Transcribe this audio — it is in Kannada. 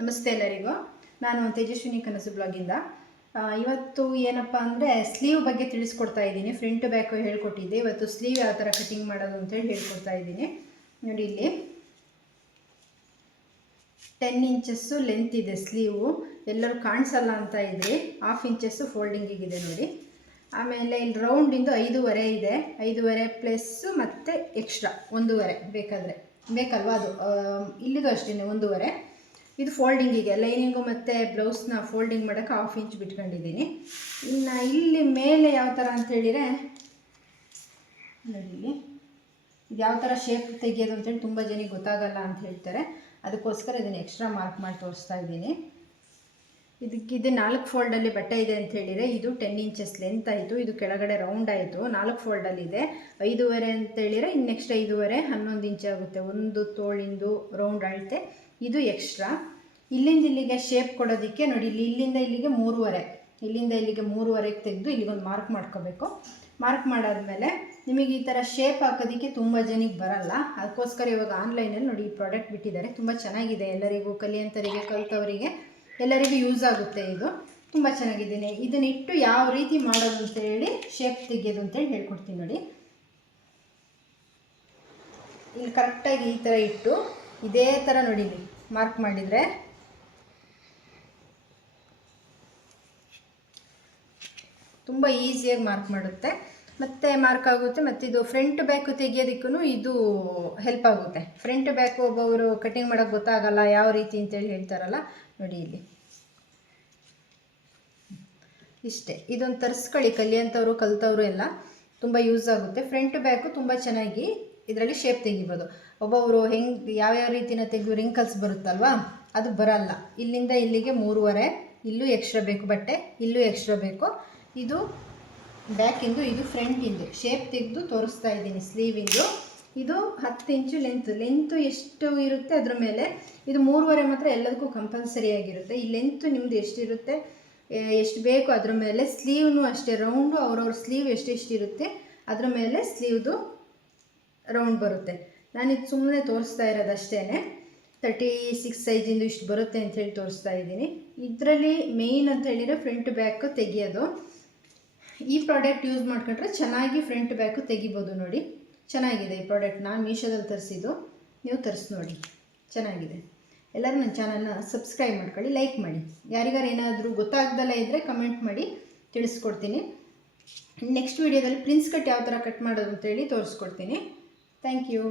ನಮಸ್ತೆ ಎಲ್ಲರಿಗೂ. ನಾನು ತೇಜಸ್ವಿನಿ ಕನಸು ಬ್ಲಾಗಿಂದ. ಇವತ್ತು ಏನಪ್ಪ ಅಂದರೆ ಸ್ಲೀವ್ ಬಗ್ಗೆ ತಿಳಿಸ್ಕೊಡ್ತಾ ಇದ್ದೀನಿ. ಫ್ರಂಟ್ ಬ್ಯಾಕು ಹೇಳ್ಕೊಟ್ಟಿದ್ದೆ. ಇವತ್ತು ಸ್ಲೀವ್ ಯಾವ ಥರ ಕಟಿಂಗ್ ಮಾಡೋದು ಅಂತೇಳಿ ಹೇಳ್ಕೊಡ್ತಾ ಇದ್ದೀನಿ. ನೋಡಿ ಇಲ್ಲಿ. ಟೆನ್ ಇಂಚಸ್ಸು ಲೆಂತ್ ಇದೆ ಸ್ಲೀವು. ಎಲ್ಲರೂ ಕಾಣಿಸಲ್ಲ ಅಂತ ಇದ್ರಿ ಹಾಫ್ ಇಂಚಸ್ಸು ಫೋಲ್ಡಿಂಗಿಗಿದೆ ನೋಡಿ. ಆಮೇಲೆ ಇಲ್ಲಿ ರೌಂಡಿಂದು ಐದೂವರೆ ಇದೆ. ಐದೂವರೆ ಪ್ಲಸ್ಸು ಮತ್ತು ಎಕ್ಸ್ಟ್ರಾ ಒಂದೂವರೆ ಬೇಕಾದರೆ. ಬೇಕಲ್ವಾ ಅದು? ಇಲ್ಲಿಗೂ ಅಷ್ಟೇ ಒಂದೂವರೆ. ಇದು ಫೋಲ್ಡಿಂಗಿಗೆ ಲೈನಿಂಗು ಮತ್ತು ಬ್ಲೌಸ್ನ ಫೋಲ್ಡಿಂಗ್ ಮಾಡೋಕ್ಕೆ ಹಾಫ್ ಇಂಚ್ ಬಿಟ್ಕೊಂಡಿದ್ದೀನಿ. ಇನ್ನು ಇಲ್ಲಿ ಮೇಲೆ ಯಾವ ಥರ ಅಂತ ಹೇಳಿದರೆ, ನೋಡಿ ಇದು ಯಾವ ಥರ ಶೇಪ್ ತೆಗಿಯೋದು ಅಂತೇಳಿ ತುಂಬ ಜನಕ್ಕೆ ಗೊತ್ತಾಗಲ್ಲ ಅಂತ ಹೇಳ್ತಾರೆ. ಅದಕ್ಕೋಸ್ಕರ ಇದನ್ನು ಎಕ್ಸ್ಟ್ರಾ ಮಾರ್ಕ್ ಮಾಡಿ ತೋರಿಸ್ತಾ ಇದ್ದೀನಿ. ಇದಕ್ಕೆ ಇದು ನಾಲ್ಕು ಫೋಲ್ಡಲ್ಲಿ ಬಟ್ಟೆ ಇದೆ ಅಂತ ಹೇಳಿದರೆ ಇದು ಟೆನ್ ಇಂಚಸ್ ಲೆಂತ್ ಆಯಿತು, ಇದು ಕೆಳಗಡೆ ರೌಂಡ್ ಆಯಿತು, ನಾಲ್ಕು ಫೋಲ್ಡಲ್ಲಿದೆ ಐದೂವರೆ ಅಂತ ಹೇಳಿದರೆ ಇನ್ನು ನೆಕ್ಸ್ಟ್ ಐದುವರೆ, ಹನ್ನೊಂದು ಇಂಚ್ ಆಗುತ್ತೆ. ಒಂದು ತೋಳಿಂದು ರೌಂಡ್ ಅಳತೆ ಇದು ಎಕ್ಸ್ಟ್ರಾ ಇಲ್ಲಿಂದ ಇಲ್ಲಿಗೆ ಶೇಪ್ ಕೊಡೋದಕ್ಕೆ ನೋಡಿ, ಇಲ್ಲಿ, ಇಲ್ಲಿಂದ ಇಲ್ಲಿಗೆ ಮೂರುವರೆ. ಇಲ್ಲಿಂದ ಇಲ್ಲಿಗೆ ಮೂರುವರೆಗೆ ತೆಗೆದು ಇಲ್ಲಿಗೊಂದು ಮಾರ್ಕ್ ಮಾಡ್ಕೋಬೇಕು. ಮಾರ್ಕ್ ಮಾಡಾದಮೇಲೆ ನಿಮಗೆ ಈ ಥರ ಶೇಪ್ ಹಾಕೋದಕ್ಕೆ ತುಂಬ ಜನಕ್ಕೆ ಬರಲ್ಲ. ಅದಕ್ಕೋಸ್ಕರ ಇವಾಗ ಆನ್ಲೈನಲ್ಲಿ ನೋಡಿ ಈ ಪ್ರಾಡಕ್ಟ್ ಬಿಟ್ಟಿದ್ದಾರೆ. ತುಂಬ ಚೆನ್ನಾಗಿದೆ ಎಲ್ಲರಿಗೂ, ಕಲಿಯಂತರಿಗೆ, ಕಲಿತವರಿಗೆ. ಎಲ್ಲರಿಗೂ ಯೂಸ್ ಆಗುತ್ತೆ ಇದು. ತುಂಬ ಚೆನ್ನಾಗಿದ್ದೀನಿ. ಇದನ್ನಿಟ್ಟು ಯಾವ ರೀತಿ ಮಾಡೋದು ಅಂತ ಹೇಳಿ ಶೇಪ್ ತೆಗೆಯೋದು ಅಂತೇಳಿ ಹೇಳ್ಕೊಡ್ತೀನಿ ನೋಡಿ. ಇಲ್ಲಿ ಕರೆಕ್ಟಾಗಿ ಈ ಥರ ಇಟ್ಟು ಇದೇ ಥರ ನೋಡಿ ಮಾರ್ಕ್ ಮಾಡಿದರೆ. ತುಂಬ ಈಸಿಯಾಗಿ ಮಾರ್ಕ್ ಮಾಡುತ್ತೆ. ಮತ್ತೆ ಮಾರ್ಕ್ ಆಗುತ್ತೆ, ಮತ್ತು ಇದು ಫ್ರಂಟ್ ಬ್ಯಾಕು ತೆಗಿಯೋದಕ್ಕೂ ಇದು ಹೆಲ್ಪ್ ಆಗುತ್ತೆ. ಫ್ರಂಟ್ ಬ್ಯಾಕು ಒಬ್ಬೊಬ್ಬರು ಕಟಿಂಗ್ ಮಾಡೋಕ್ಕೆ ಗೊತ್ತಾಗಲ್ಲ, ಯಾವ ರೀತಿ ಅಂತೇಳಿ ಹೇಳ್ತಾರಲ್ಲ ನೋಡಿ ಇಲ್ಲಿ. ಇಷ್ಟೇ. ಇದೊಂದು ತರಿಸ್ಕೊಳ್ಳಿ. ಕಲಿಯಂಥವ್ರು, ಕಲ್ತವ್ರು ಎಲ್ಲ ತುಂಬ ಯೂಸ್ ಆಗುತ್ತೆ. ಫ್ರಂಟ್ ಬ್ಯಾಕು ತುಂಬ ಚೆನ್ನಾಗಿ ಇದರಲ್ಲಿ ಶೇಪ್ ತೆಗಿಬೋದು. ಒಬ್ಬೊಬ್ಬರು ಹೆಂಗೆ, ಯಾವ್ಯಾವ ರೀತಿನ ತೆಗೆದು ರಿಂಕಲ್ಸ್ ಬರುತ್ತಲ್ವಾ, ಅದು ಬರಲ್ಲ. ಇಲ್ಲಿಂದ ಇಲ್ಲಿಗೆ ಮೂರುವರೆ, ಇಲ್ಲೂ ಎಕ್ಸ್ಟ್ರಾ ಬೇಕು ಬಟ್ಟೆ, ಇಲ್ಲೂ ಎಕ್ಸ್ಟ್ರಾ ಬೇಕು. ಇದು ಬ್ಯಾಕಿಂದು ಇದು ಫ್ರಂಟಿಂದು ಶೇಪ್ ತೆಗೆದು ತೋರಿಸ್ತಾ ಇದ್ದೀನಿ ಸ್ಲೀವಿಂದು ಇದು ಹತ್ತು ಇಂಚು ಲೆಂತ್ ಲೆಂತು ಎಷ್ಟು ಇರುತ್ತೆ ಅದ್ರ ಮೇಲೆ? ಇದು ಮೂರುವರೆ ಮಾತ್ರ ಎಲ್ಲದಕ್ಕೂ ಕಂಪಲ್ಸರಿ ಆಗಿರುತ್ತೆ. ಈ ಲೆಂತು ನಿಮ್ಮದು ಎಷ್ಟಿರುತ್ತೆ? ಎಷ್ಟು ಬೇಕು ಅದ್ರ ಮೇಲೆ? ಸ್ಲೀವ್ನು ಅಷ್ಟೇ ರೌಂಡು ಅವ್ರವ್ರ ಸ್ಲೀವ್ ಎಷ್ಟೆಷ್ಟಿರುತ್ತೆ, ಅದ್ರ ಮೇಲೆ ಸ್ಲೀವ್ದು ರೌಂಡ್ ಬರುತ್ತೆ. ನಾನಿದು ಸುಮ್ಮನೆ ತೋರಿಸ್ತಾ ಇರೋದಷ್ಟೇ ತರ್ಟಿ ಸಿಕ್ಸ್ ಸೈಜಿಂದು ಇಷ್ಟು ಬರುತ್ತೆ ಹೇಳಿ ತೋರಿಸ್ತಾ ಇದ್ದೀನಿ. ಇದರಲ್ಲಿ ಮೇಯ್ನ್ ಅಂತ ಹೇಳಿದರೆ ಫ್ರಂಟ್ ಬ್ಯಾಕ್ ತೆಗಿಯೋದು. ಈ ಪ್ರಾಡಕ್ಟ್ ಯೂಸ್ ಮಾಡ್ಕೊಂಡ್ರೆ ಚೆನ್ನಾಗಿ ಫ್ರಂಟ್ ಬ್ಯಾಕು ತೆಗಿಬೋದು ನೋಡಿ. ಚೆನ್ನಾಗಿದೆ ಈ ಪ್ರಾಡಕ್ಟ್ ನಾನು ಮೀಶೋದಲ್ಲಿ ತರಿಸಿದ್ದು. ನೀವು ತರಿಸಿ ನೋಡಿ. ಚೆನ್ನಾಗಿದೆ. ಎಲ್ಲರೂ ನನ್ನ ಚಾನಲ್ನ ಸಬ್ಸ್ಕ್ರೈಬ್ ಮಾಡ್ಕೊಳ್ಳಿ, ಲೈಕ್ ಮಾಡಿ. ಯಾರಿಗಾರು ಏನಾದರೂ ಗೊತ್ತಾಗ್ದಲ್ಲ ಇದ್ದರೆ ಕಮೆಂಟ್ ಮಾಡಿ ತಿಳಿಸ್ಕೊಡ್ತೀನಿ. ನೆಕ್ಸ್ಟ್ ವೀಡಿಯೋದಲ್ಲಿ ಪ್ರಿನ್ಸ್ ಕಟ್ ಯಾವ ಥರ ಕಟ್ ಮಾಡೋದು ಅಂತೇಳಿ ತೋರಿಸ್ಕೊಡ್ತೀನಿ. Thank you.